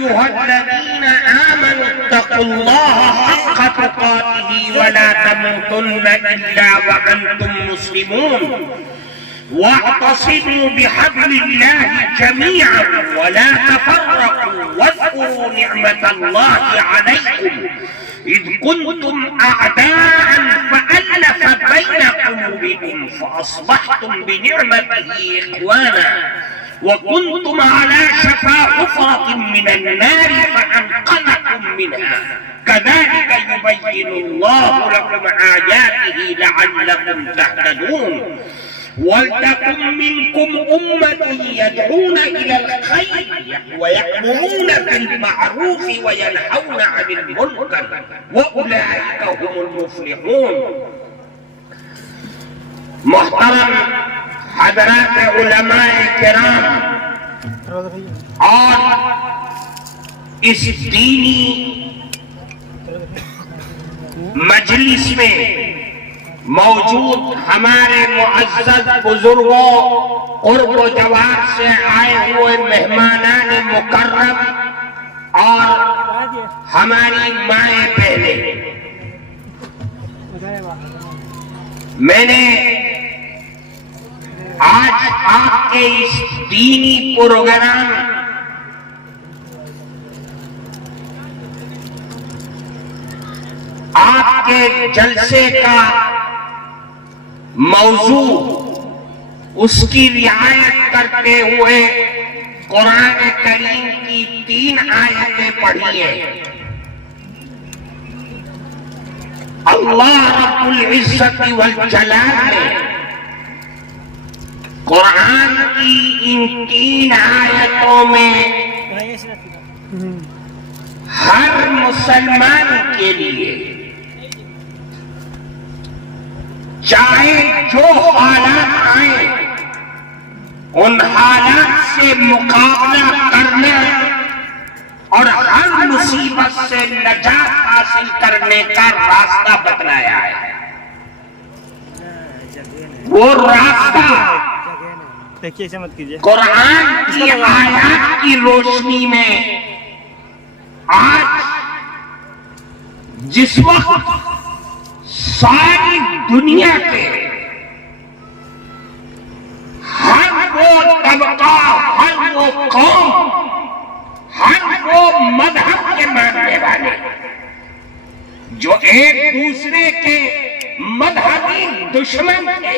أيها الذين آمنوا اتقوا الله حق تقاته ولا تموتن إلا وأنتم مسلمون واعتصموا بحبل الله جميعا ولا تفرقوا واذكروا نعمة الله عليكم إذ كنتم أعداء فألف بين قلوبكم فأصبحتم بنعمته إخوانا وكنتم على شفا حفرة من النار فأنقذكم منها كذلك يبين الله لكم آياته لعلكم تهتدون وَلْتَكُنْ مِنْكُمْ أُمَّةٌ يَدْعُونَ إِلَى الْخَيْرِ وَيَأْمُرُونَ بِالْمَعْرُوفِ وَيَنْهَوْنَ عَنِ الْمُنكَرِ وَأُولَئِكَ هُمُ الْمُفْلِحُونَ۔ محترم حضرات علماء کرام اور اس دینی مجلس میں موجود ہمارے معزز بزرگوں قرب و جوار سے آئے ہوئے مہمانان مکرم اور ہماری مائیں بہنیں، میں نے آج آپ کے اس دینی پروگرام آپ کے جلسے کا موضوع اس کی رعایت کرتے ہوئے قرآن کریم کی 3 آیتیں پڑھی ہیں۔ اللہ رب العزت والجلال نے قرآن کی ان 3 آیتوں میں ہر مسلمان کے لیے چاہے جو حالات آئیں ان حالات سے مقابلہ کرنے اور ہر مصیبت سے نجات حاصل کرنے کا راستہ بتلایا ہے۔ وہ راستہ قرآن کی آیات کی روشنی میں آج جس وقت ساری دنیا کے ہر وہ طبقہ، ہر وہ قوم، ہر وہ مذہب کے ماننے والے جو ایک دوسرے کے مذہبی دشمن تھے،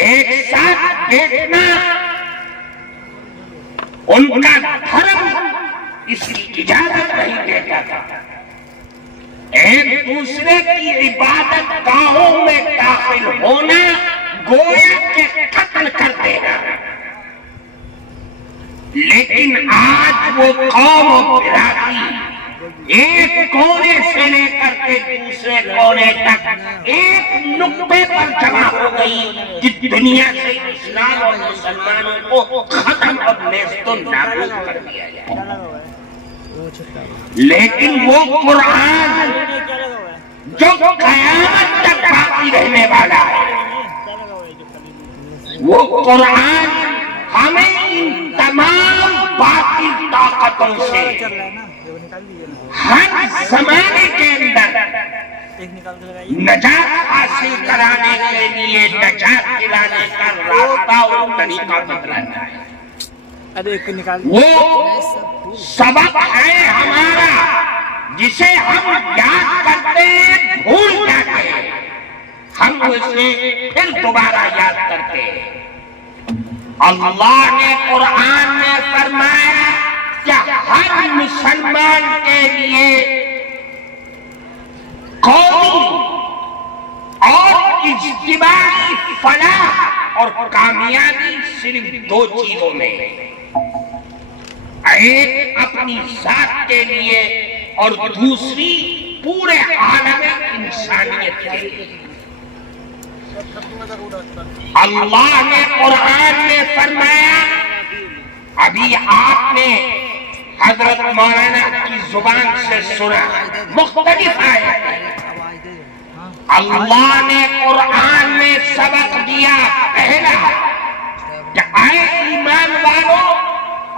ایک ساتھ بیٹھنا ان کا دھرم اس کی اجازت نہیں دیتا تھا، ایک دوسرے کی عبادت گاہوں میں داخل ہونا گویا کہ قتل کر دینا۔ لیکن آج وہ قوم و برادری ایک کونے سے لے کر کے دوسرے کونے تک ایک نقطے پر جمع ہو گئی کہ دنیا سے اسلام اور مسلمانوں کو ختم اور نیست و نابود کر دیا جائے۔ لیکن وہ قرآن جو قیامت تک باقی رہنے والا ہے، وہ قرآن ہمیں ان تمام باطل طاقتوں سے ہر زمانے کے اندر نجات حاصل کرانے کے لیے نجات دلانے کا راستہ اور طریقہ بتلاتا ہے۔ وہ سبق ہے ہمارا جسے ہم یاد کرتے بھول جاتے ہیں، ہم اسے پھر دوبارہ یاد کرتے ہیں۔ اللہ نے قرآن میں فرمایا کہ ہر مسلمان کے لیے قومی اور اجتماعی فلاح اور کامیابی صرف 2 چیزوں میں ہے، ایک اپنی ذات کے لیے اور دوسری پورے عالم انسانیت کے لیے۔ اللہ نے قرآن میں فرمایا، ابھی آپ نے حضرت مولانا کی زبان سے سنا مختلف آیات، اللہ نے قرآن میں سبق دیا پہلا کہ اے ایمان والو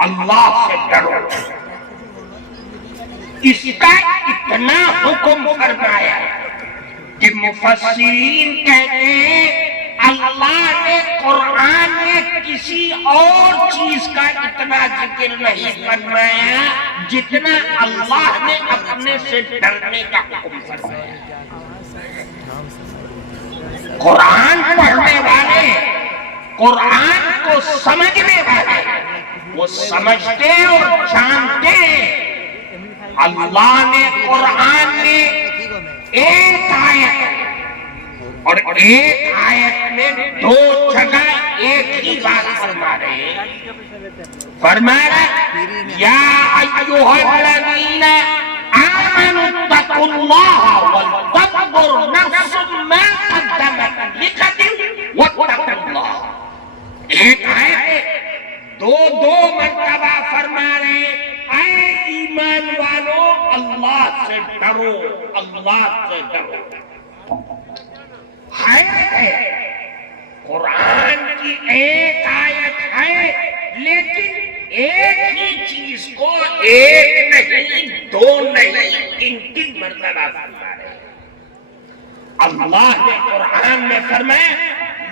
اللہ سے ڈرو، اس کا اتنا حکم فرمایا کہ مفسرین کہتے ہیں اللہ نے قرآن میں کسی اور چیز کا اتنا ذکر نہیں فرمایا جتنا اللہ نے اپنے سے ڈرنے کا حکم فرمایا۔ قرآن پڑھنے والے، قرآن کو سمجھنے والے، وہ سمجھتے اور جانتے ہیں اللہ نے قرآن میں ایک آیت اور ایک آیت میں دو جگہ ایک ہی بات فرما رہے ہیں۔ فرمایا یا ایھا الذین آمنوا اتقوا اللہ ولتنظر نفس ما قدمت لغد واتقوا اللہ۔ ایک آیت دو مرتبہ فرما رہے ہیں اے ایمان والو اللہ سے ڈرو، اللہ سے ڈرو۔ حیرت ہے قرآن کی ایک آیت ہے لیکن ایک ہی چیز کو ایک نہیں دو نہیں تین مرتبہ فرما رہے ہیں۔ اللہ نے قرآن میں فرمایا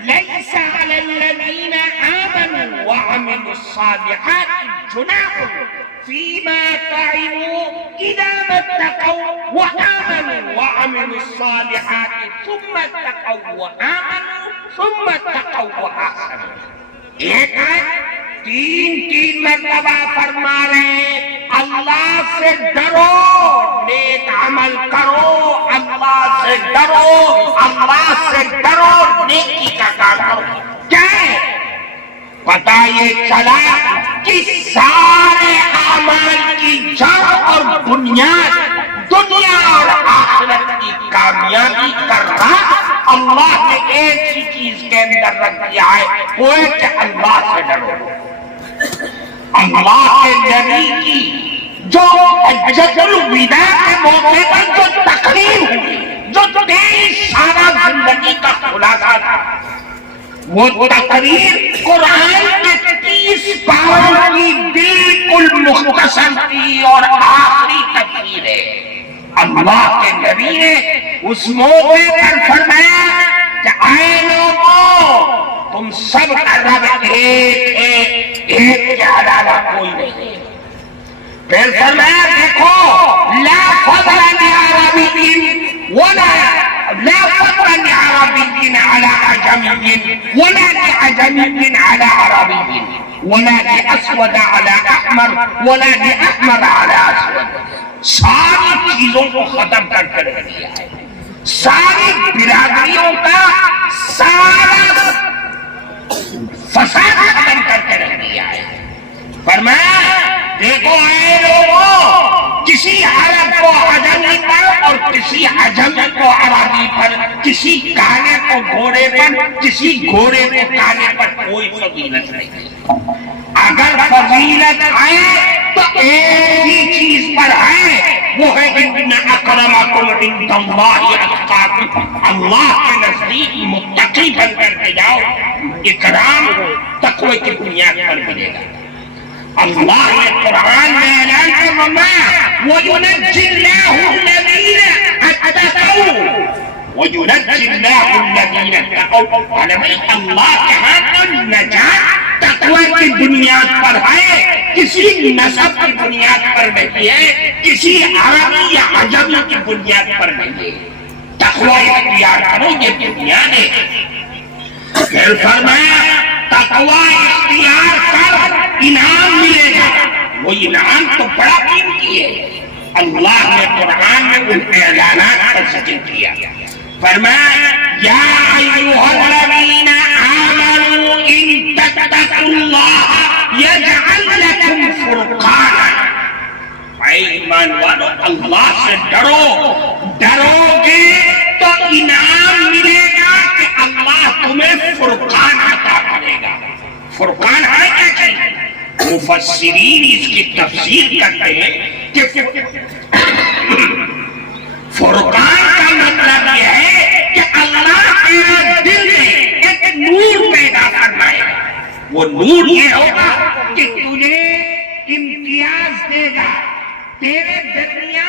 لیس علی الذین آمنوا وعملوا الصالحات جناح فیما طعموا اذا ما اتقوا وآمنوا وعملوا الصالحات ثم اتقوا وآمنوا ثم اتقوا وآحسنوا۔ ایک آیت تین مرتبہ فرما رہے ہیں اللہ سے ڈرو، نیک عمل کرو، اللہ سے ڈرو، اللہ سے ڈرو، نیکی کا کام کرو۔ کیا ہے پتہ یہ چلا کہ سارے اعمال کی جڑ اور بنیاد دنیا اور آخرت کی کامیابی کا راز اللہ نے ایک ہی چیز کے اندر رکھ دیا ہے، وہ ہے کہ اللہ سے ڈرو۔ اللہ کے نبی کی جو حجۃ الوداع کے موقع پر جو تقریر ہوئی، جو 23 سالہ زندگی کا خلاصہ تھا، وہ تقریر قرآن کے 30 پاروں کی بالکل مختصر تھی اور آخری تفسیر ہے۔ اللہ کے نبی نے اس موقع پر فرمایا کہ اے لوگوں تم سب کا رب ایک ہے، ایک کے علاوہ کوئی نہیں۔ پھر فرمایا دیکھو لا فضل لعربی لا فضل لعربی على عجمی ولا لعجمی على عربی ولا لأسود على احمر ولا لأحمر على اسود۔ ساری چیزوں کو ختم کر کے رکھ دیا ہے، ساری برادریوں کا سارا فساد ختم کر کے رکھ دیا ہے۔ فرمایا دیکھو اے لوگوں کسی عرب کو عجمی پر اور کسی عجمی کو عربی پر، کسی کانے کو گھوڑے پر، کسی گھوڑے کو کانے پر کوئی فضیلت نہیں۔ اگر فضیلت ہے تو ایک ہی چیز پر ہے، وہ ہے ان اکرمکم عند اللہ اتقاکم۔ اللہ کے نزدیک متقی بن کر کے جاؤ، اکرام تقوی کی بنیاد پر ملے گا۔ اللہ نے قرآن میں اعلان فرمایا وَيُنَجِّي اللَّهُ الَّذِينَ اتَّقَوْا وَيُنَجِّي اللَّهُ الَّذِينَ اتَّقَوْا۔ اللہ کے ہاں تو نجات تقوی کی بنیاد پر ہے، کسی نسب کی بنیاد پر نہیں ہے، کسی عربی یا عجمی کی بنیاد پر نہیں ہے۔ تقوی اختیار کرو، یہ بنیاد ہے۔ پھر فرمایا تقوی اختیار کر انعام ملے گا، وہ انعام تو بڑا قیمتی ہے۔ اللہ نے قرآن میں ان اعلانات کا ذکر کیا، فرمایا یا ایھا الذین آمنوا ان تتقوا اللہ یجعل لکم فرقانا۔ اے ایمان والو اللہ سے ڈرو گے تو انعام ملے گا کہ اللہ تمہیں فرقان عطا کرے گا۔ فرقان ہے کیا چیز؟ مفسرین اس کی تفسیر کرتے ہیں کہ فرقان کا مطلب یہ ہے کہ اللہ تیرے دل میں ایک نور پیدا کرنا ہے۔ وہ نور یہ ہوگا کہ تجھے امتیاز دے گا، تیرے درمیان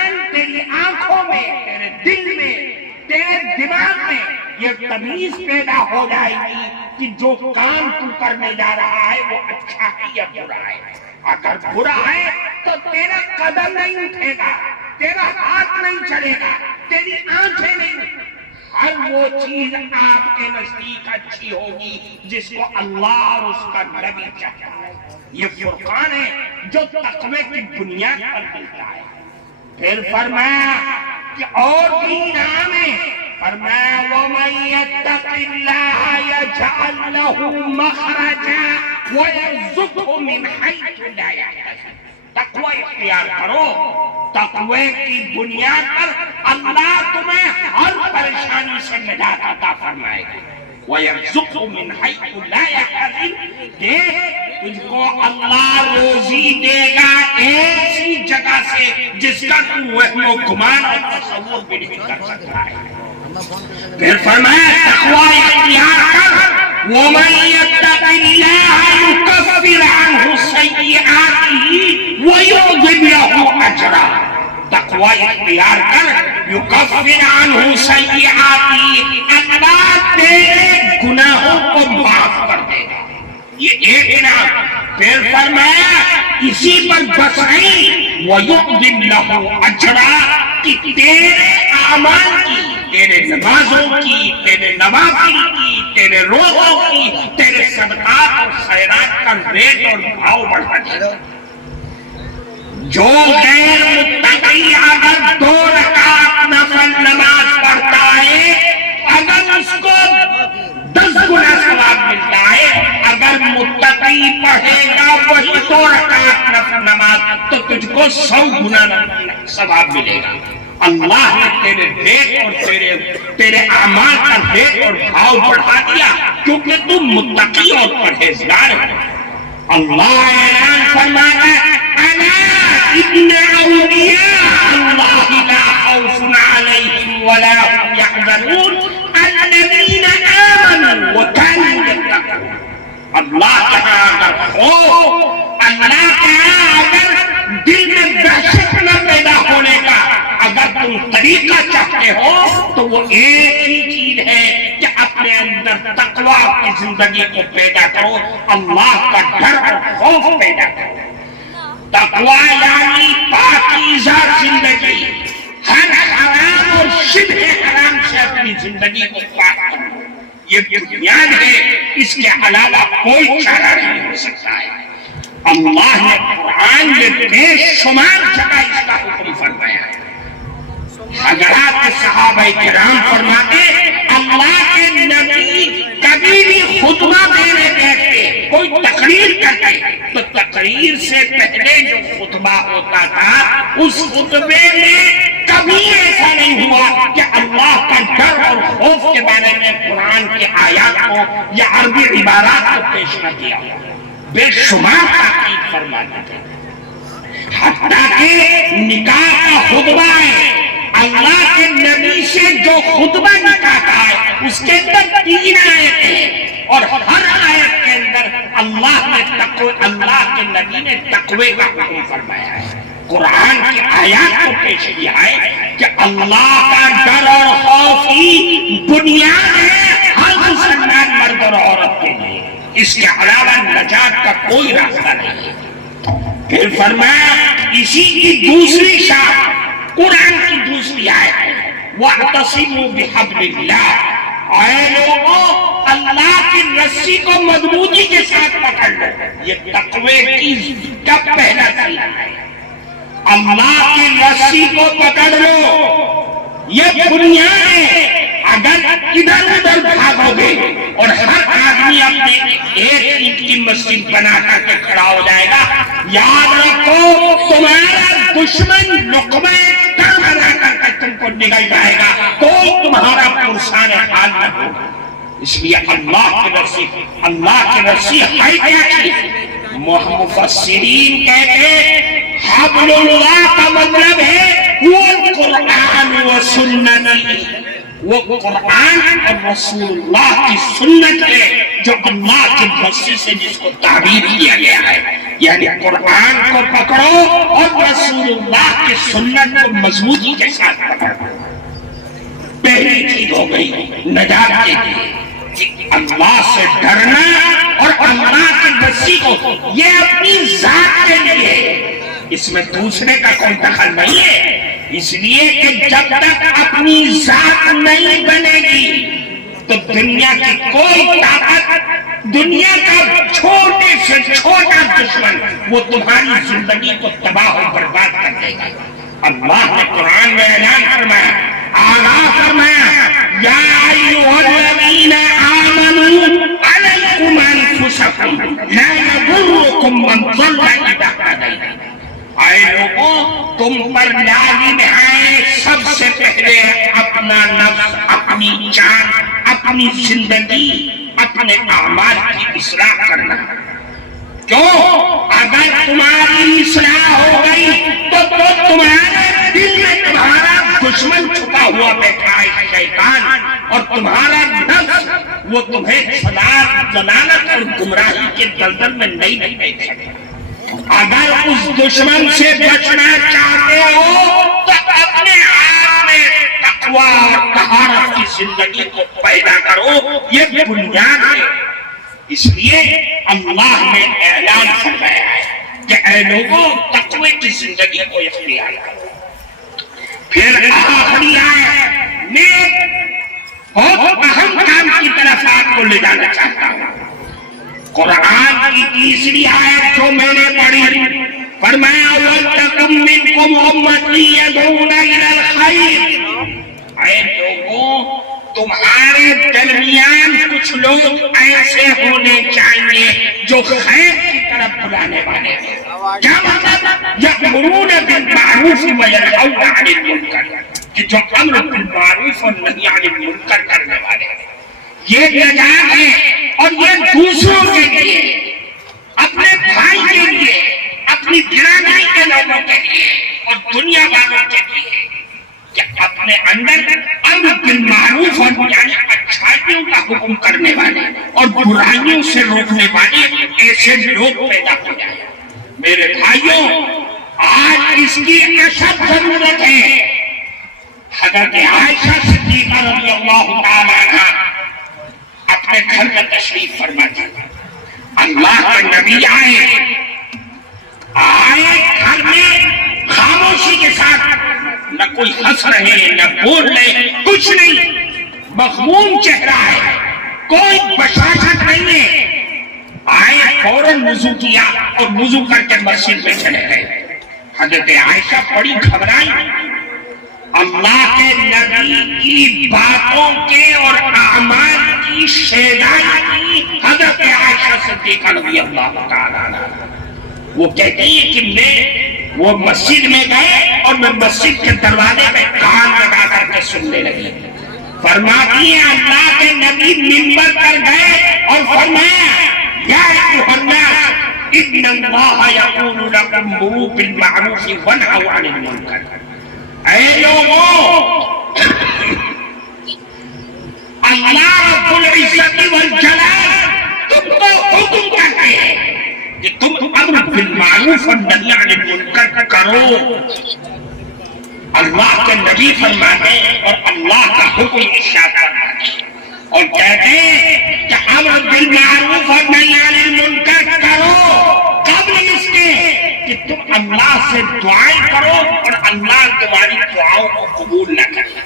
یہ تمیز پیدا ہو جائے گی کہ جو کام تو کرنے جا رہا ہے وہ اچھا ہے یا برا ہے. اگر برا ہے تو تیرا قدم نہیں اٹھے گا، تیرا ہاتھ نہیں چلے گا، تیری آنکھیں نہیں. ہر وہ چیز آپ کے نزدیک اچھی ہوگی جس کو اللہ اور اس کا نبی چاہتا ہے. یہ فرقان ہے جو تقوی کی بنیاد پر ملتا ہے. پھر فرمایا کہ اور بھی نام ہے، فرمایا وَمَن يَتَّقِ اللَّهَ يَجْعَلْ لَهُ مَخْرَجًا وَيَرْزُقْهُ مِنْ حَيْثُ لَا يَحْتَسِبُ. تقوی اختیار کرو، تقوی کی بنیاد پر اللہ تمہیں ہر پریشانی سے نجات عطا فرمائے گا. وَيَرْزُقْهُ مِنْ حَيْثُ لَا يَحْتَسِبُ. دیکھ تجھ کو اللہ روزی دے گا ایسی جگہ سے جس کا تو وہم و گمان اور تصور بھی نہیں کر سکتا ہے. پھر فرمایا تقوی اختیار کر. وَمَن يَتَّقِ اللَّهَ يُكَفِّرْ عَنْهُ سَيِّئَاتِهِ وَيُعْظِمْ لَهُ أَجْرًا. تقوی اختیار کر. يُكَفِّرْ عَنْهُ سَيِّئَاتِهِ. اللہ تیرے گناہوں کو معاف کر دے گا. یہ ایک انعام. پھر فرمایا اسی پر بس نہیں، وَيُعْظِمْ لَهُ أَجْرًا، کہ تیرے اعمال کی، تیرے نمازوں کی، تیرے نوافل کی، تیرے روزوں کی، تیرے صدقات اور خیرات کا ریٹ اور بھاؤ بڑھا دے گا. جو غیر متقی اگر 2 رکعت نفل نماز پڑھتا ہے، اگر اس کو 10 گنا ثواب ملتا ہے. اگر متقی پڑھے گا وہی 2 رکعت نفل نماز تو تجھ کو 100 گنا ثواب ملے گا. اللہ نے تیرے ریٹ اور تیرے اعمال کا ریٹ اور بھاؤ بڑھا دیا کیونکہ تم متقی اور پرہیزگار ہے. اللہ اعلان فرماتا ہے الا ان اولیاء اللہ لا خوف علیہم ولا هم يحزنون الذین آمنوا وكانوا يتقون. اللہ کہا اگر خوف، اللہ کہا اگر دل میں دہشت نہ پیدا ہونے کا، اگر تم طریقہ چاہتے ہو تو وہ ایک ہی چیز ہے کہ اپنے اندر تقوی کی زندگی کو پیدا کرو، اللہ کا ڈر اور خوف پیدا کرو. تقوی یعنی پاکیزہ زندگی، ہر حرام اور شبہ حرام سے اپنی زندگی کو پاک کرو. یہ بنیاد ہے، اس کے علاوہ کوئی چارہ نہیں ہو سکتا ہے. اللہ نے قرآن میں بے شمار جگہ اس کا حکم فرمایا ہے. حضرات صحابہ کرام فرماتے اللہ کے نبی کبھی بھی خطبہ دینے بیٹھتے، کوئی تقریر کرتے تو تقریر سے پہلے جو خطبہ ہوتا تھا اس خطبے میں کبھی ایسا نہیں ہوا کہ اللہ کا ڈر اور خوف کے بارے میں قرآن کی آیات کو یا عربی عبارات کو پیش نہ کیا. بے شمار تاکید فرماتے تھے. حتیٰ کہ نکاح کا خطبہ ہے، اللہ کے نبی سے جو خطبہ نکاح کا ہے اس کے اندر 3 آیتیں ہیں اور ہر آیت کے اندر اللہ کے نبی نے تقوی کا حکم فرمایا ہے. قرآن کی آیات کو پیش کیا ہے کہ اللہ کا ڈر اور خوف ہی بنیاد ہے ہر مسلمان مرد اور عورت کے لیے. اس کے علاوہ نجات کا کوئی راستہ نہیں. پھر فرمایا اسی کی دوسری شاخ قرآن کی دوسری آیت ہے وَاعْتَصِمُوا بِحَبْلِ اللَّهِ. اے لوگوں اللہ کی رسی کو مضبوطی کے ساتھ پکڑ لو. یہ تقوی کا پہلا طریقہ ہے. اللہ کی رسی کو پکڑ لو، یہ بنیاد ہے. اگر ادھر ادھر بھاگو گے اور ہر آدمی اپنے ایک اینٹ کی مسجد بنا کر کے کھڑا ہو جائے گا، یاد رکھو تمہارا دشمن لقمہ تر بنا کر کے تم کو نگل جائے گا، کوئی تمہارا پرسان حال نہ ہوگا. اس لیے اللہ کی رسی ہے کیا چیز؟ مفسرین کہتے حبل اللہ کا مطلب ہے وہ قرآن و سنت. وہ قرآن اور رسول اللہ کی سنت ہے جو اللہ کی رسی سے جس کو تعبیر کیا گیا ہے. یعنی قرآن کو پکڑو اور رسول اللہ کی سنت کو مضبوطی کے ساتھ پکڑو. پہلی چیز ہو گئی نجات کے لیے کہ اللہ سے ڈرنا اور اللہ کی بندگی کو، یہ اپنی ذات کے لیے، اس میں دوسرے کا کوئی دخل نہیں ہے، اس لیے کہ جب تک اپنی ذات نہیں بنے گی تو دنیا کی کوئی طاقت، دنیا کا چھوٹے سے چھوٹا دشمن وہ تمہاری زندگی کو تباہ و برباد کر دے گا۔ اللہ نے قرآن میں اعلان فرمایا، آگاہ فرمایا، یا ایھا الذین آمنوا علیکم انفسکم لا یضرکم من ضل اذا ہدیتم، اے لوگوں تم پر لازم ہے سب سے پہلے اپنا نفس، اپنی جان، اپنی زندگی، اپنے اعمال کی اصلاح کرنا۔ کیوں؟ اگر تمہاری اصلاح ہو گئی تو تمہارے دل میں تمہارا دشمن چھپا ہوا بیٹھا ہے شیطان، اور تمہارا نفس وہ تمہیں ضلالت اور گمراہی کے دلدل میں نہیں بھیج سکے۔ اگر اس دشمن سے بچنا چاہتے ہو تو اپنے آپ میں تقویٰ اور طہارت کی زندگی کو پیدا کرو، یہ بنیاد ہے۔ اس لیے اللہ نے اعلان فرمایا ہے کہ اے لوگوں تقوی کی زندگی کو اختیار کرو۔ پھر آخری آیت میں بہت اہم کام کی طرف آپ کو لے جانا چاہتا ہوں۔ قرآن کی تیسری آیت جو میں نے پڑھی، فرمایا وَلْتَكُن مِّنكُمْ أُمَّةٌ يَدْعُونَ إِلَى الْخَيْرِ، اے لوگوں تمہارے درمیان کچھ لوگ ایسے ہونے چاہیے جو خیر کی طرف بلانے والے ہیں۔ کیا مطلب؟ یأمرون بالمعروف وینہون عن المنکر، کہ جو امر بالمعروف اور نہی عن المنکر کرنے والے ہیں۔ یہ نجات ہے، اور یہ دوسروں کے لیے، اپنے بھائی کے لیے، اپنی برادری کے لوگوں کے لیے اور دنیا والوں کے لیے، کہ اپنے اندر امر بالمعروف اور یعنی اچھائیوں کا حکم کرنے والے اور برائیوں سے روکنے والے ایسے لوگ پیدا ہو جائیں۔ میرے بھائیوں، آج اس کی اشد ضرورت ہے۔ حضرت عائشہ صدیقہ رضی اللہ تعالیٰ عنہا اپنے گھر میں تشریف فرما تھی۔ اللہ کے نبی آئے گھر میں خاموشی کے ساتھ، نہ کوئی ہنس رہے نہ بول رہے، کچھ نہیں، مغموم چہرہ ہے، کوئی بشاشت نہیں ہے۔ آئے فوراً وضو کیا اور وضو کر کے مسجد میں چلے گئے۔ حضرت عائشہ بڑی گھبرائی، اللہ کے نبی کی باتوں کے اور اعمال کی شیدائی کی حضرت عائشہ صدیقہ رضی اللہ تعالیٰ عنہا۔ وہ کہتی ہے کہ وہ مسجد میں گئے اور میں مسجد کے دروازے میں کان لگا کر کے سننے لگی۔ فرماتی ہیں اللہ کے نبی منبر پر گئے اور فرمایا یا ایھا الناس ان اللہ یقول لکم مروا بالمعروف وانہوا عن المنکر، اے لوگوں اللہ رب العزت والجلال تم کو حکم کرتے ہیں کہ تم امر بالمعروف اور نہی عن المنکر کرو۔ اللہ کے نبی فرماتے ہیں اور اللہ کا حکم ارشاد فرماتے ہیں اور کہتے ہیں کہ امر بالمعروف اور نہی عن المنکر کرو، قبل اس کے کہ تم اللہ سے دعائیں کرو اور اللہ تمہاری دعاؤں کو قبول نہ کرے،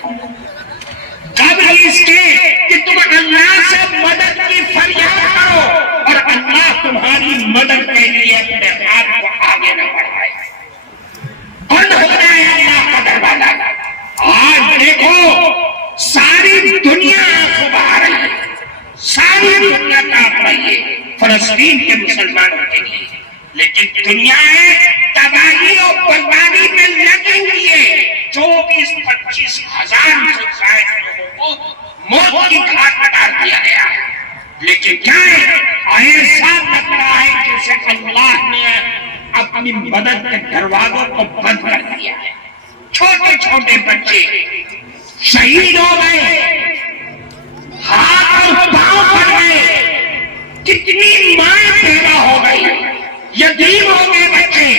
قبل اس کے کہ تم اللہ سے مدد کی فریاد کرو اور اللہ تمہاری مدد کے لیے اپنے ہاتھ کو آگے نہ بڑھائے۔ بند ہو جائے اللہ کا دروازہ۔ آج دیکھو ساری دنیا آنکھوں بہا رہی ہے، ساری دنیا کانپ رہی ہے فلسطین کے مسلمانوں کے لیے، لیکن دنیا تباہی اور بربادی میں لگی ہوئی ہے۔ 24-25 ہزار سے زائد لوگوں کو موت کی گھاٹ میں ڈال دیا گیا ہے، لیکن کیا ہے ایسا لگ رہا ہے جیسے اللہ نے اپنی مدد کے دروازوں کو بند کر دیا ہے۔ چھوٹے چھوٹے بچے شہید ہو گئے، ہاتھ اور پاؤں پڑ گئے، کتنی ماں پیدا ہو گئی، یتیم ہو گئے بچے،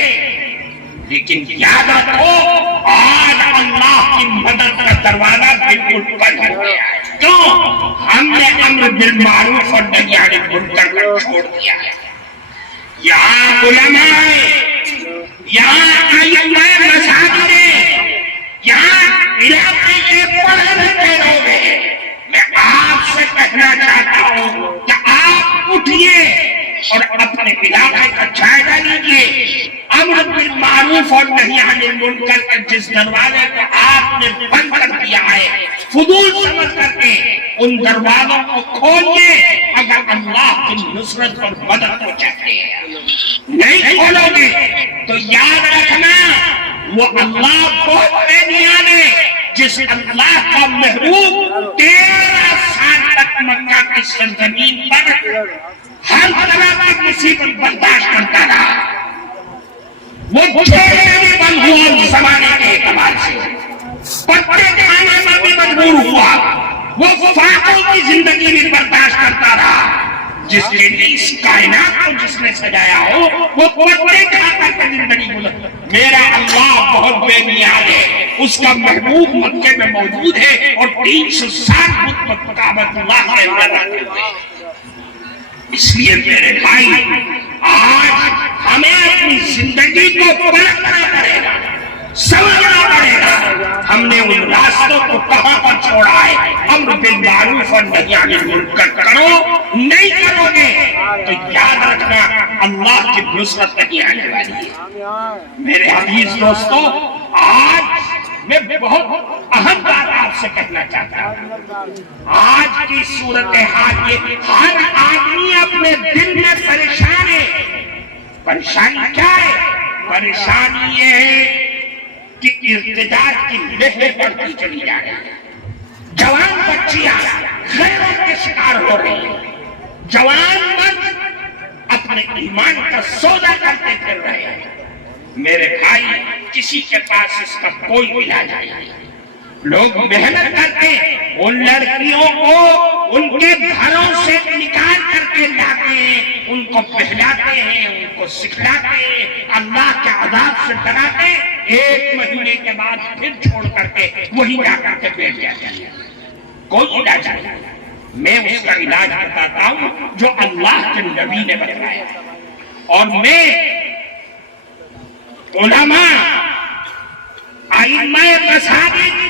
لیکن یاد رکھو آج اللہ کی مدد کا دروازہ بالکل بند امر بالمعروف اور نہی عن المنکر کا چھوڑ دیا ہے. یہاں علماء، یہاں ائمہ مساجد، یہاں علاقے کے پڑھے لکھے لوگ ہیں. میں آپ سے کہنا چاہتا ہوں کہ آپ اٹھیے اور اپنے علاقے کا جائزہ لیجیے. امر بالمعروف اور نہی عن المنکر کا جس دروازے کو آپ نے بند کر دیا ہے، فضول سمجھ کر کے ان دروازوں کو کھولئے. اگر اللہ کی نصرت اور مدد کو چاہتے ہیں، نہیں کھولو گے تو یاد رکھنا وہ اللہ بہت بے نیاز ہے. جس اللہ کا محبوب 13 سال تک مکہ کی سرزمین پر ہر طرح کی مصیبت برداشت کرتا رہا. وہ چھوڑنے بھی بند ہوا زمانے کے اعتبار سے، پتے کھانے میں بھی مجبور ہوا. وہ فاقوں کی زندگی بھی برداشت کرتا رہا. جس نے اس کائنات کو جس نے سجایا ہو وہ پتے کھا کر زندگی گزر. میرا اللہ بہت بے نیاز ہے. اس کا محبوب مکے میں موجود ہے اور 300 سال کعبۃ اللہ کے اندر رہتے ہوئے. اس لیے میرے بھائی آج ہمیں اپنی زندگی کو پرکھنا پڑے گا، سمجھنا پڑے گا ہم نے ان راستوں کو کہاں پر چھوڑا ہے. امر بالمعروف اور نہی عن المنکر کرو، نہیں کرو گے تو یاد رکھنا اللہ کی نصرت نہیں آنے والی ہے. میرے عزیز دوستو، آج میں بہت اہم بات آپ سے کہنا چاہتا ہوں. آج کی صورتحال یہ ہر آدمی اپنے دل میں پریشان ہے. پریشانی کیا ہے؟ پریشانی یہ ہے کہ ارتداد کی لہریں بڑھتی چلی جا رہی ہیں. جوان بچیاں غیروں کے شکار ہو رہی ہیں. جوان مرد اپنے ایمان کا سودا کرتے پھر رہے ہیں. میرے بھائی کسی کے پاس اس کا کوئی علاج نہیں. لوگ محنت کرتے ان لڑکیوں کو ان کے گھروں سے نکال کر کے لاتے ہیں، ان کو پہلاتے ہیں، ان کو سکھلاتے ہیں، اللہ کے عذاب سے ڈراتے ہیں. 1 مہینے کے بعد پھر چھوڑ کر کے وہی جا کر کے بیٹھ جاتے ہیں. کوئی علاج نہیں. میں اس کا علاج بتاتا ہوں جو اللہ کے نبی نے بتایا. اور میں علماء، ائمہ مساجد،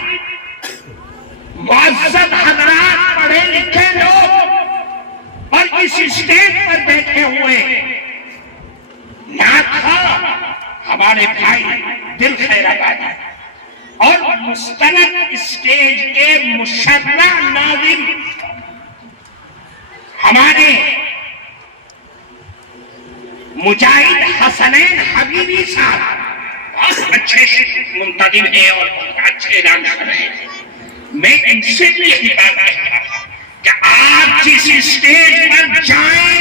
معزز حضرات، پڑھے لکھے لوگ اور اس اسٹیج پر بیٹھے ہوئے نعت خواہ ہمارے بھائی دل خیر آبادی اور مستند اسٹیج کے مشرع ناظرین ہمارے مجاہد حسنین حبیبی صاحب بہت اچھے منتظم ہیں اور اچھے ڈانسر ہیں. میں ان سے بھی یہی بات کہتا ہوں کہ آپ جس اسٹیج پر جائیں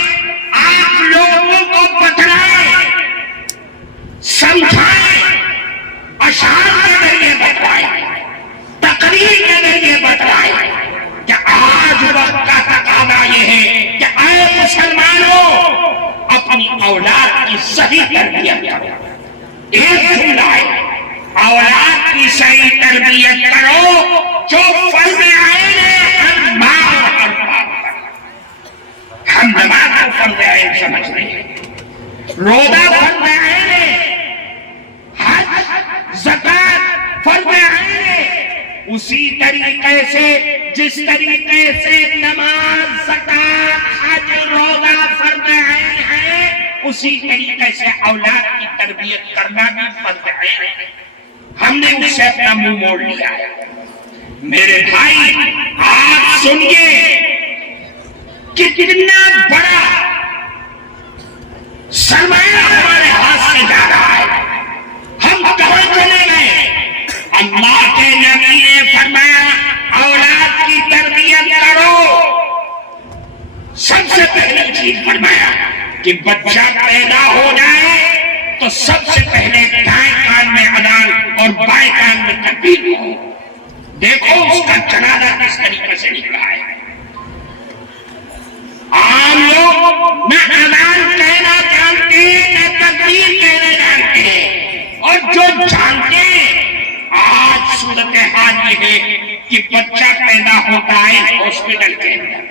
آپ لوگوں کو بتلائیں، سمجھائیں، اشعار کے ذریعے بتلائیں، تقریر کے ذریعے بتلائیں کہ آج وقت کا تقاضا یہ ہے کہ اے مسلمانوں اپنی اولاد کی صحیح تربیت کرو. ایک جملہ ہے، اولاد کی صحیح تربیت کرو. جو فرض عین ہے ہم ماں اور ہر باپ پر. ہم نماز کو فرض عین سمجھتے ہیں، روزہ فرض عین ہے، حج زکات فرض عین ہے. اسی طریقے سے جس طریقے سے نماز، زکات، حج، روزہ فرض عین ہے، اسی طریقے سے اولاد کی تربیت کرنا بھی فرض عین ہے. ہم نے اس سے اپنا منہ موڑ لیا ہے. میرے بھائی آپ سنیے کہ کتنا بڑا سرمایہ ہمارے ہاتھ سے جا رہا ہے. ہم کہاں چلے گئے؟ اللہ کے نبی نے فرمایا اولاد کی تربیت کرو. سب سے پہلی چیز فرمایا کہ بچہ پیدا ہو جائے تو سب سے پہلے دائیں کان میں اذان اور بائیں کان میں تکبیر ہو. دیکھو اس کا جنازہ کس طریقے سے نکلا ہے. عام لوگ نہ اذان کہنا جانتے نہ تکبیر کہنا جانتے، اور جو جانتے آج صورتحال یہ ہے کہ بچہ پیدا ہوتا ہے ہاسپٹل کے اندر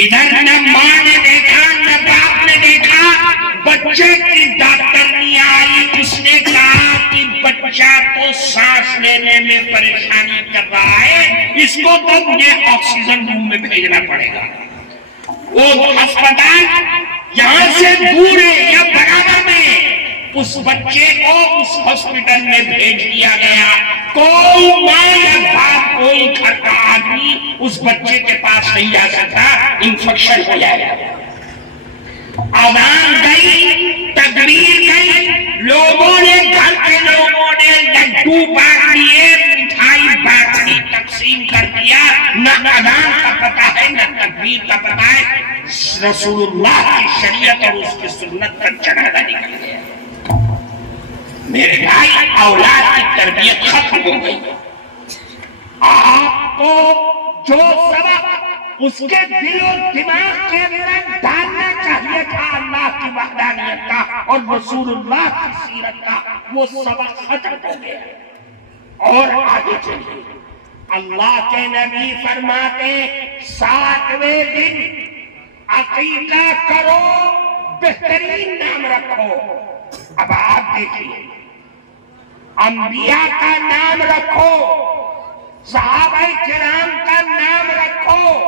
ادھر نہ ماں نے دیکھا نہ باپ نے دیکھا، بچے کی ڈاکٹرنی آئی، اس نے کہا کہ بچہ تو سانس لینے میں پریشانی کر رہا ہے، اس کو تو مجھے آکسیجن روم میں بھیجنا پڑے گا۔ وہ ہسپتال یہاں سے دور ہے یا برابر میں، اس بچے کو اس ہاسپٹل میں بھیج دیا گیا۔ کوئی ماں یا باپ، کوئی گھر کا آدمی اس بچے کے پاس نہیں جا سکتا، انفیکشن ہو جائے گا۔ اذان گئی، تقریر گئی، لوگوں نے، گھر کے لوگوں نے لڈو بانٹ دیے، مٹھائی بانٹ دی، تقسیم کر دیا، نہ اذان کا پتہ ہے نہ تکبیر کا پتہ ہے، رسول اللہ کی شریعت اور اس کی سنت کا جنازہ نکل گیا۔ میرے بھائی، اولاد کی تربیت ختم ہو گئی۔ آپ کو جو سبق اس کے دل و دماغ کے اندر ڈالنا چاہیے تھا اللہ کی وحدانیت کا اور رسول اللہ کی سیرت کا، وہ سبق ختم ہو گیا۔ اور آگے چلیے، اللہ کے نبی فرماتے 7ویں دن عقیقہ کرو، بہترین نام رکھو۔ اب آپ دیکھیے، انبیاء کا نام رکھو، صحابہ کرام کا نام رکھو۔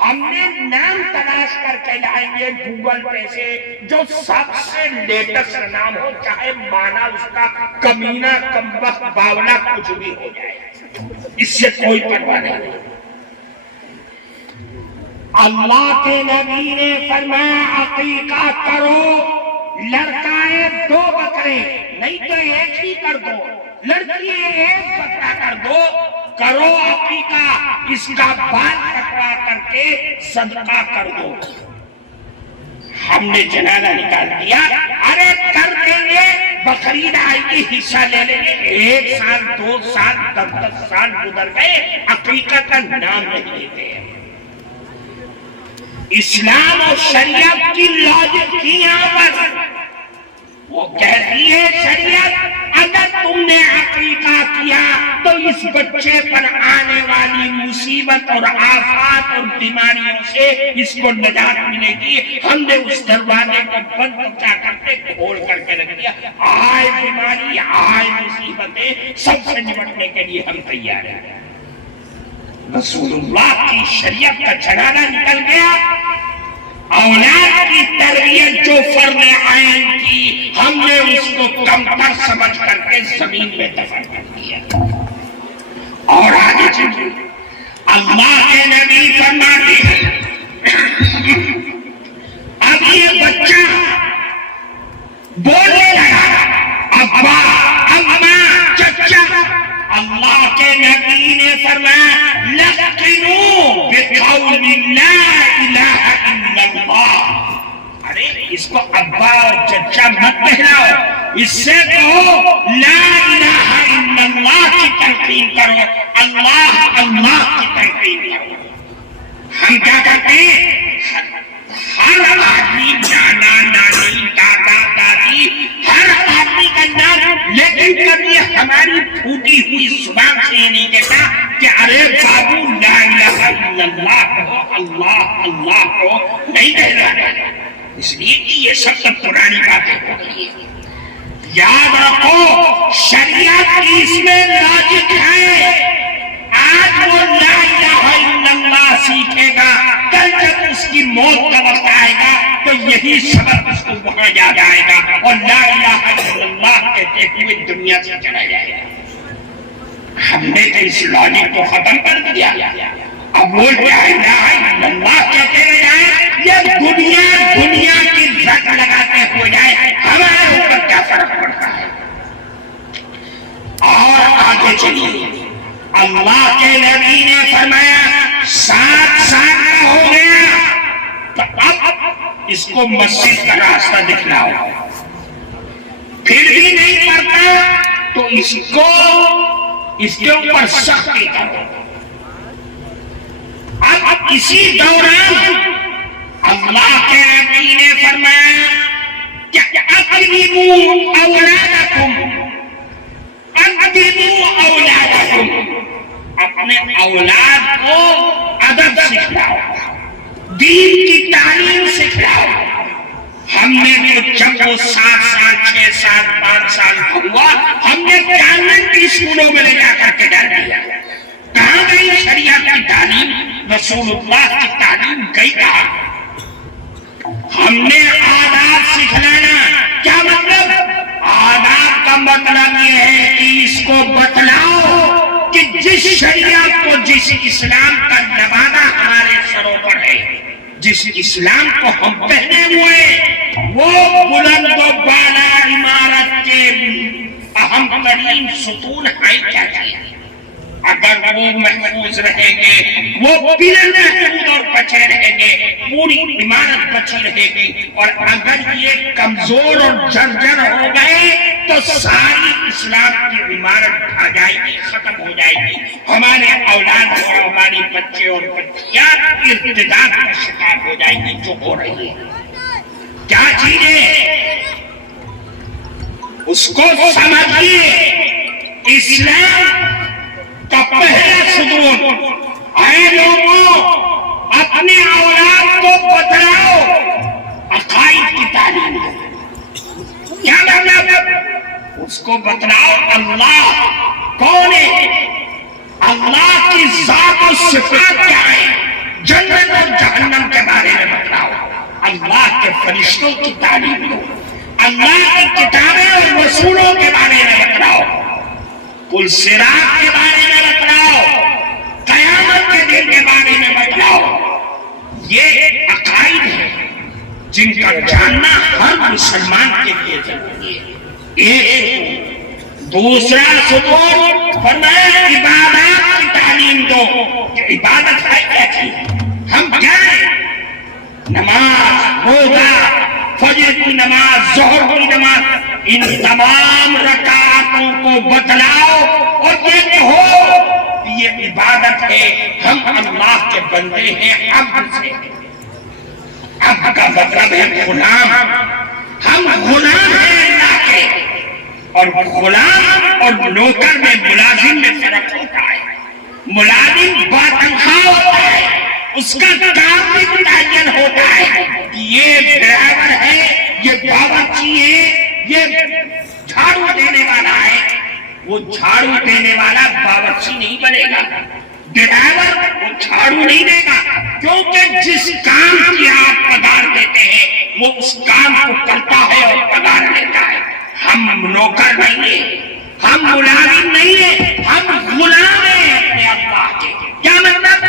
ہم نے نام تلاش کر کے لائیں گے گوگل پہ سے جو سب سے لیٹسٹ نام ہو، چاہے مانا اس کا کمینہ، کمبخت، باولا کچھ بھی ہو جائے، اس سے کوئی پرواہ نہیں۔ اللہ کے نبی نے فرمایا عقیقہ کرو، لڑکا ہے 2 بکرے، نہیں تو 1 ہی کر دو، لڑکی ہے 1 بکرا کر دو، کرو عقیقہ، اس کا بال کٹوا کر کے صدقہ کر دو۔ ہم نے جنازہ نکال دیا، ارے کر دیں گے، بقرعید آئے گی حصہ لے لیں گے۔ 1 سال 2 سال 10 سال گزر گئے، عقیقہ کا نام نہیں لیتے ہیں۔ اسلام اور شریعت کی لاجک کی یہاں پر وہ کہتی ہے، شریعت اگر تم نے عقیقہ کیا تو اس بچے پر آنے والی مصیبت اور آفات اور بیماریوں سے اس کو نجات ملے گی۔ ہم نے اس دروازے کو بند کیا کرتے کھول کر کے رکھ دیا، آئے بیماری آئے مصیبتیں، سب سے نمٹنے کے لیے ہم تیار ہیں۔ رسول اللہ کی شریعت کا جنازہ نکل گیا، اولاد کی تربیت جو فرض عین تھی ہم نے اس کو کمتر سمجھ کر کے زمین میں دفن کر دیا۔ اور آگے چلیے، اللہ کے نبی فرماتے ہیں اب یہ بچہ بولنے لگا، ابا، اما، چچا، اللہ کے نبی نے فرمایا لقنوا بقول لا الہ الا اللہ۔ ارے اس کو ابا اور چچا مت کہلاؤ، اس سے کہو لا الہ الا اللہ کی تلقین کرو، اللہ اللہ کی تلقین کرو۔ ہم کیا کرتے ہیں، ہر آدمی نانا نانی دادا دادی ہر آدمی کا نام، لیکن کبھی ہماری پھوٹی ہوئی زبان سے یہ نہیں کہتا کہ ارے بابو لا الہ الا اللہ کو، اللہ اللہ کو نہیں کہتا، اس لیے کہ یہ سب پرانی باتیں ہو گئی ہیں۔ یاد رکھو شریعت کی اس میں لاجک ہے، آج وہ لا الہ الا اللہ سیکھے گا، کل جب اس کی موت کا وقت آئے گا تو یہی سبق اس کو وہاں یاد آئے گا اور لا الہ الا اللہ کہتے ہوئے دنیا سے چلا جائے گا۔ ہم نے تو اس لاجک کو ختم کر دیا، اب وہ لا الہ الا اللہ کہتے رہ جائے یا دنیا کی رٹ لگاتے ہو جائے، ہمارے اوپر کیا فرق پڑتا ہے۔ اور آگے چلیے، اللہ کے نبی نے فرمایا 7 سال کا ہو گیا تو اب اس کو مسجد کا راستہ دکھلاؤ، پھر بھی نہیں پڑتا تو اس کے اوپر سختی کرو۔ اب اسی دوران اللہ کے نبی نے فرمایا کہ اقربوا اولادکم، اقربوا اولادکم، اپنے اولاد کو ادب سکھلاؤ، دین کی تعلیم سکھلاؤ. ہم نے تو جب وہ 7 سال 6 سال 5 سال ہوا ہم نے کانوینٹ کی اسکولوں میں لے جا کر کے ڈال دیا. کہاں گئی شریعت کی تعلیم؟ رسول اللہ کی تعلیم گئی کہاں؟ ہم نے آداب سکھلانا. کیا مطلب؟ آداب کا مطلب یہ ہے کہ اس کو بتلاؤ کہ جس شریعت کو، جس اسلام کا نوادہ ہمارے سروں پر ہے، جس اسلام کو ہم پہنے ہوئے، وہ بلند و بالا عمارت کے اہم ترین ستون ہیں کیا چاہیے. اگر وہ محفوظ رہیں گے، وہ پلر محفوظ اور بچے رہیں گے، پوری عمارت بچی رہے گی. اور اگر یہ کمزور اور جرجر ہو گئے تو ساری اسلام کی عمارت ڈھا جائے گی، ختم ہو جائے گی. ہمارے اولاد اور ہماری بچے اور بچیاں ارتداد کا شکار ہو جائیں گی جو ہو رہی ہے. کیا چیزیں اس کو سمجھیے. اسلام کا پہلا ستون، اے لوگوں اپنے اولاد کو بتلاؤ عقائد کی تعلیم دو. کیا مطلب؟ اس کو بتلاؤ اللہ کون ہے، اللہ کی ذات و صفات کیا ہے، جنت اور جہنم کے بارے میں بتلاؤ. اللہ کے فرشتوں کی تعلیم دو. اللہ کی کتابیں اور رسولوں کے بارے میں بتلاؤ. پل صراط کے بارے میں بتلاؤ. قیامت کے دن کے بارے میں بتلاؤ. یہ عقائد ہیں جن کا جاننا ہر مسلمان کے لیے ضروری ہے. ایک دوسرا ستون فرمایا عبادات کی تعلیم دو. عبادت ہے کیا چیز؟ ہم کیا ہیں؟ نماز، روزہ، فجر کی نماز، ظہر کی نماز، ان تمام رکعتوں کو بتلاؤ اور یہ کہو یہ عبادت ہے. ہم اللہ کے بندے ہیں. عبد سے، عبد کا مطلب ہے غلام. ہم غلام ہیں اللہ کے. اور غلام اور نوکر میں، ملازم میں فرق ہوتا ہے. ملازم باتنخواہ ہوتا ہے، اس کا کام بھی متعین ہوتا ہے. یہ ڈرائیور ہے، یہ باورچی ہے، یہ جھاڑو دینے والا ہے. وہ جھاڑو دینے والا باورچی نہیں بنے گا. ڈرائیور وہ جھاڑو نہیں دے گا، کیونکہ جس کام کی آپ پگار دیتے ہیں وہ اس کام کو کرتا ہے اور پگار لیتا ہے. ہم نوکر نہیں ہیں، ہم ملازم نہیں ہیں، ہم غلام ہیں اپنے اللہ کے. کیا مطلب؟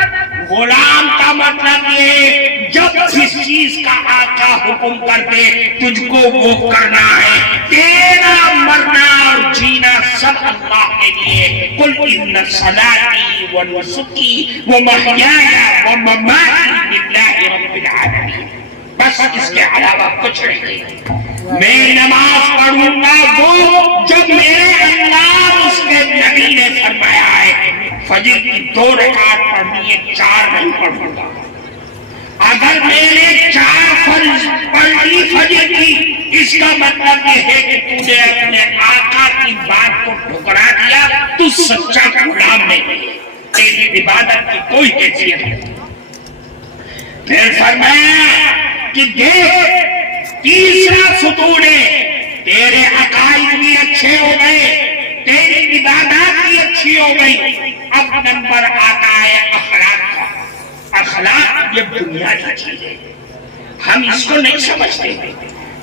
غلام کا مطلب یہ جب جس چیز کا آقا حکم کر دے تجھ کو وہ کرنا ہے. تیرا مرنا اور جینا سب اللہ کے لیے. قل ان صلاتی و نسکی و محیای و مماتی للہ رب العالمین. بس اس کے علاوہ کچھ نہیں. میں نماز پڑھوں گا وہ جو میرے اللہ اس کے نبی نے فرمایا ہے. فجر کی 2 رکعت پڑھنی ہے، 4 نہیں پڑھوں گا. اگر میں نے 4 فرض پڑھ لی فجر کی، اس کا مطلب یہ ہے کہ تو نے اپنے آقا کی بات کو ٹھکرا دیا، تو سچا غلام نہیں. تیری عبادت کی کوئی حیثیت نہیں. پھر فرمایا کہ دیکھ تیسرا ستون ہے، تیرے عقائد بھی اچھے ہو گئے، تیری عبادات بھی اچھی ہو گئی. اب نمبر آتا ہے اخلاق کا. اخلاق یہ دنیا کی چیز ہے، ہم اس کو نہیں سمجھتے.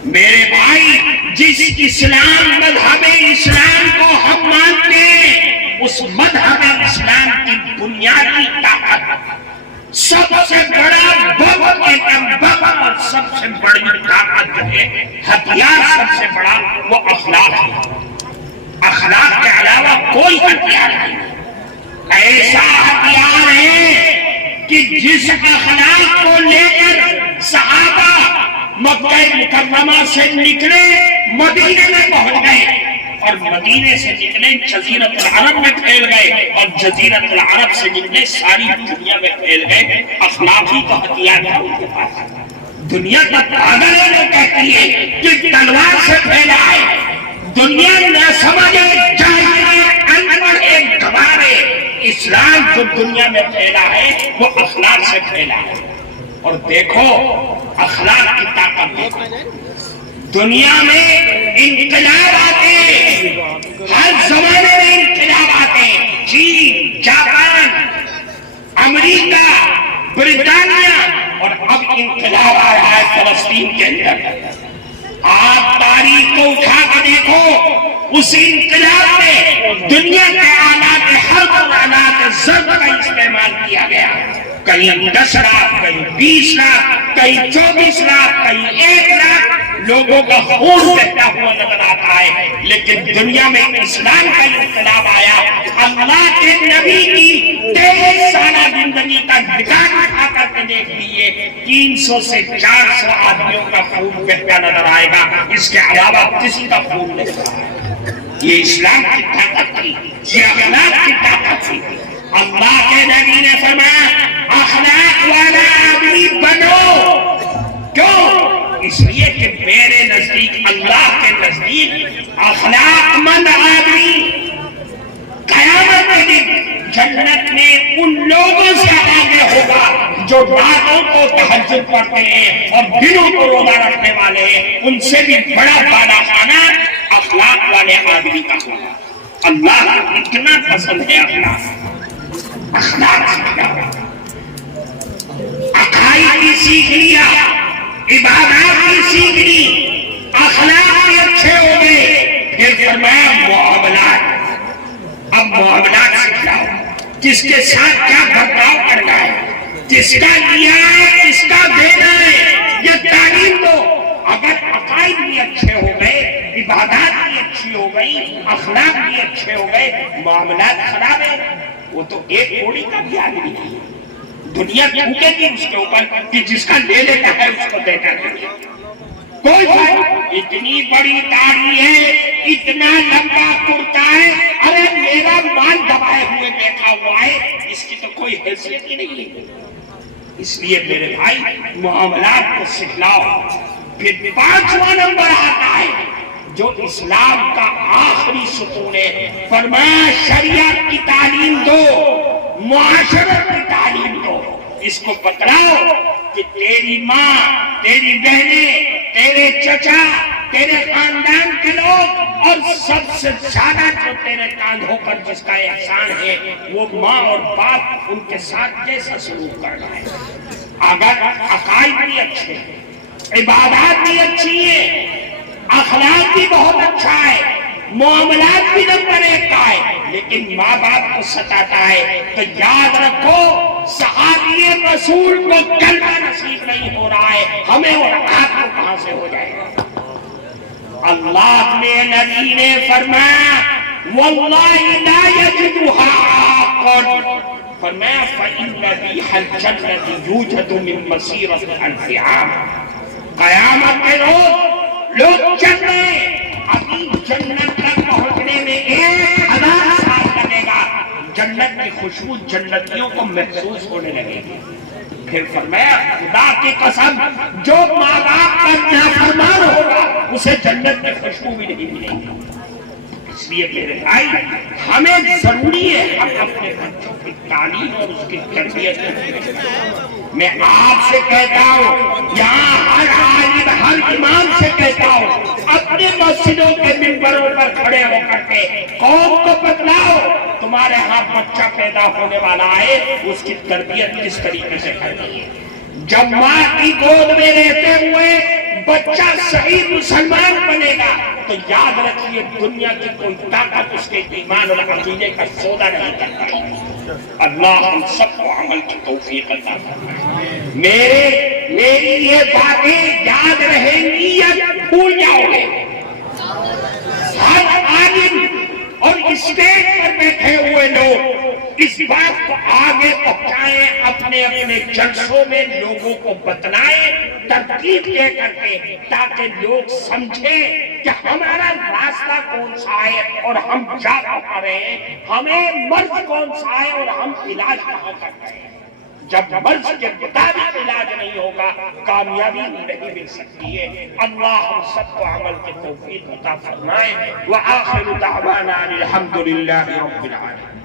میرے بھائی، جس اسلام مذہب اسلام کو ہم مانتے ہیں، اس مذہب اسلام کی بنیادی طاقت، سب سے بڑا بم اور سب سے بڑی طاقت جو ہے، ہتھیار سب سے بڑا وہ اخلاق ہے. اخلاق کے علاوہ کوئی ہتھیار نہیں. ایسا ہتھیار ہے کہ جس اخلاق کو لے کر صحابہ مکہ مکرمہ سے نکلے مدینے میں پہنچ گئے، اور مدینے سے نکلے جزیرت العرب میں پھیل گئے، اور جزیرت العرب سے نکلے ساری دنیا میں پھیل گئے. اخلاقی کا ہتھیار ہے ان کے پاس. دنیا کا پاگل وہ کہتی ہے کہ تلوار سے پھیلا ہے. دنیا نہ سمجھے جاہل انپڑھ ایک گوار ہے. اسلام جو دنیا میں پھیلا ہے وہ اخلاق سے پھیلا ہے. اور دیکھو اخلاق کی طاقت دیکھو. دنیا میں انقلاب آتے ہیں، ہر زمانے میں انقلاب آتے ہیں. چین، جاپان، امریکہ، برطانیہ، اور اب انقلاب آ رہا ہے فلسطین کے اندر. آپ تاریخ کو اٹھا کے دیکھو، اس انقلاب میں دنیا کے آلات حرب اور آلات ضرب کا استعمال کیا گیا. کہیں 10 لاکھ، کہیں 20 لاکھ، کہیں 24 لاکھ، کہیں 1 لاکھ لوگوں کا خون بہتا ہوا نظر آتا ہے. لیکن دنیا میں اسلام کا انقلاب آیا. اللہ کے نبی کی 23 سالہ زندگی کا ریکارڈ اٹھا کر کے دیکھ لیے، 300 سے 400 آدمیوں کا خون بہتا نظر آئے گا. اس کے علاوہ کسی کا خون نہیں بہا. یہ اسلام کی طاقت تھی، یہ اخلاق کی طاقت تھی. اللہ کے نبی نے فرمایا اخلاق والا آدمی بنو. کیوں؟ اس لیے کہ میرے نزدیک، اللہ کے نزدیک اخلاق مند آدمی قیامت کے دن جنت میں ان لوگوں سے آگے ہوگا جو راتوں کو تہجد پڑھتے ہیں اور دنوں کو روزہ رکھنے والے ہیں. ان سے بھی بڑا بالا خانہ اخلاق والے آدمی کا ہوگا. اللہ کو اتنا پسند ہے اخلاق. اخلاق سیکھا، عقائد کی سیکھ لیا، عبادات کی سیکھ لی، اخلاق بھی اچھے ہو گئے. پھر فرمایا معاملات. اب معاملات سکھاؤ، کس کے ساتھ کیا برتاؤ کرنا ہے، کس کا لیا ہے، کس کا دینا ہے، یہ تعلیم دو. اگر عقائد بھی اچھے ہو گئے، عبادات بھی اچھی ہو گئی، اخلاق بھی اچھے ہو گئے، معاملات خراب ہے، وہ تو ایک کوڑی کا بھی آدمی نہیں ہے. دنیا تھوکے گی اس کے اوپر کہ جس کا لے لیتا ہے اس کو دیتا ہے. کوئی اتنی بڑی داڑھی ہے، اتنا لمبا کرتا ہے، ارے میرا مال دبائے ہوئے بیٹھا ہوا ہے، اس کی تو کوئی حیثیت ہی نہیں ہے. اس لیے میرے بھائی معاملات کو سکھلاؤ. پھر 5واں نمبر آتا ہے جو اسلام کا آخری ستون ہے. فرمایا شریعت کی تعلیم دو، معاشرت کی تعلیم دو. اس کو بتلاؤ کہ تیری ماں، تیری بہنیں، تیرے چچا، تیرے خاندان کے لوگ، اور سب سے زیادہ جو تیرے کاندھوں پر جس کا احسان ہے وہ ماں اور باپ، ان کے ساتھ کیسا سلوک کرنا ہے. اگر عقائد بھی اچھے ہیں، عبادات بھی اچھی ہیں، اخلاق بھی بہت اچھا ہے، معاملات بھی نمبر 1 کا ہے، لیکن ماں باپ کو ستاتا ہے، تو یاد رکھو صحابی رسول کو کلمہ نصیب نہیں ہو رہا ہے، ہمیں اور آپ کو کہاں سے ہو جائے گا. اللہ نے نبی نے فرمایا واللہ لا یجدها عاق. فرمایا فإن ريح الجنة يوجد من مسيرة 1000 عام. قیامت کے روز لوگ چلتے ابھی جنت تک پہنچنے میں 1000 سال لگے گا. جنت کی خوشبو جنتیوں کو محسوس ہونے لگے گی. پھر فرمایا خدا کی قسم جو ماں باپ کا نافرمان ہوگا اسے جنت کی خوشبو بھی نہیں ملے گی. اس لیے میرے بھائی ہمیں ضروری ہے ہم اپنے بچوں کی تعلیم اور اس کی تربیت کریں. میں آپ سے کہتا ہوں، یہاں ہر عالم، ہر امام سے کہتا ہوں، اپنے مسجدوں کے منبروں پر کھڑے ہو کر کے قوم کو بتلاؤ تمہارے ہاں بچہ پیدا ہونے والا ہے، اس کی تربیت کس طریقے سے کرنی ہے. جب ماں کی گود میں رہتے ہوئے بچہ صحیح مسلمان بنے گا تو یاد رکھیے دنیا کی کوئی طاقت اس کے ایمان اور عقیدے کا سودا نہیں کر پائے گی. اللہ ہم سب کو عمل کی توفیق عطا فرمائے. میری یہ باتیں یاد رہیں گی یا بھول جاؤ گے؟ ہر عالم اور اسٹیج پر بیٹھے ہوئے لوگ اس بات کو آگے پہنچائیں، اپنے اپنے جلسوں میں لوگوں کو بتلائیں، ترغیب دے کر کے، تاکہ لوگ سمجھیں کہ ہمارا راستہ کون سا ہے اور ہم جا کہاں رہے ہیں، ہمیں مرض کون سا ہے اور ہم علاج کہاں کر رہے ہیں. جب مرض کے مطابق علاج نہیں ہوگا کامیابی نہیں مل سکتی ہے. اللہ ہم سب کو عمل کی توفیق عطا فرمائے. وآخر دعوانا الحمدللہ رب العالمین.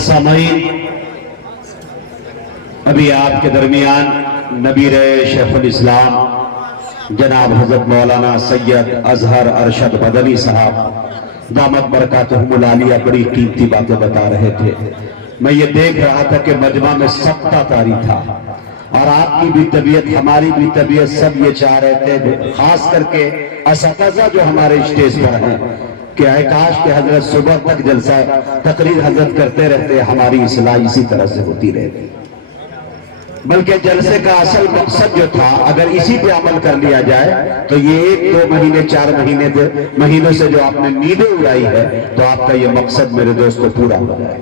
سامعین ابھی آپ کے درمیان نبیر شیخ الاسلام جناب حضرت مولانا سید اظہر ارشد مدنی صاحب دامت برکاتہم العالیہ بڑی قیمتی باتیں بتا رہے تھے. میں یہ دیکھ رہا تھا کہ مجمع میں سبتا طاری تھا، اور آپ کی بھی طبیعت ہماری بھی طبیعت سب یہ چاہ رہے تھے، خاص کر کے اساتذہ جو ہمارے اسٹیج پر ہیں، کہ اے کاش کہ حضرت صبح تک جلسہ تقریر حضرت کرتے رہتے، ہماری اصلاح اسی طرح سے ہوتی رہتی. بلکہ جلسے کا اصل مقصد جو تھا، اگر اسی پہ عمل کر لیا جائے تو یہ 1-2 مہینے 4 مہینوں سے جو آپ نے نیندیں اڑائی ہے، تو آپ کا یہ مقصد میرے دوستو پورا ہو جائے.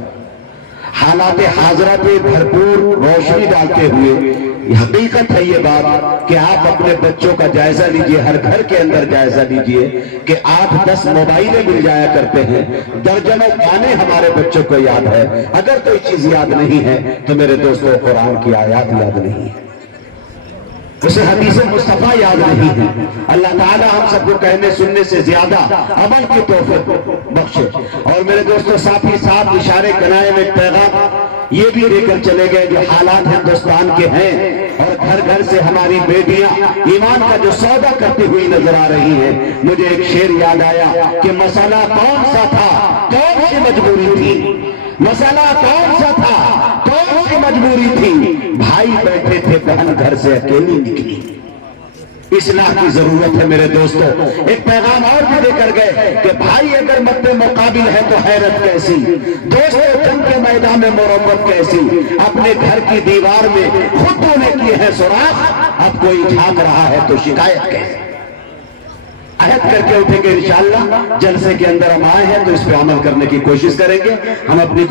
حالات حاضرہ پہ بھرپور روشنی ڈالتے ہوئے حقیقت ہے یہ بات کہ آپ اپنے بچوں کا جائزہ لیجئے، ہر گھر کے اندر جائزہ لیجئے کہ 8-10 موبائلیں مل جایا کرتے ہیں، درجنوں گانے ہمارے بچوں کو یاد ہے. اگر کوئی چیز یاد نہیں ہے تو میرے دوستوں قرآن کی آیات یاد نہیں ہے، اسے حدیث مصطفیٰ یاد نہیں ہے. اللہ تعالی ہم سب کو کہنے سننے سے زیادہ عمل کی توفیق بخشے. اور میرے دوستوں ساتھ ہی ساتھ اشارے کنائے میں پیغام یہ بھی دے کر چلے گئے جو حالات ہندوستان کے ہیں، اور گھر گھر سے ہماری بیٹیاں ایمان کا جو سودا کرتی ہوئی نظر آ رہی ہیں. مجھے ایک شعر یاد آیا کہ مسئلہ کون سا تھا، کون سی مجبوری تھی، مسئلہ کون سا تھا، کون سی مجبوری تھی، بھائی بیٹھے تھے بہن گھر سے اکیلی نکلی. اصلاح کی ضرورت ہے میرے دوستو. ایک پیغام اور بھی دے کر گئے کہ بھائی اگر مد مقابل ہے تو حیرت کیسی، دوستو جنگ کے میدان میں مرمت کیسی، اپنے گھر کی دیوار میں خود تو نے کیے ہیں سوراخ، اب کوئی جھانک رہا ہے تو شکایت کیسی. عہد کر کے اٹھیں گے انشاءاللہ. جلسے کے اندر ہم آئے ہیں تو اس پہ عمل کرنے کی کوشش کریں گے. ہم اپنی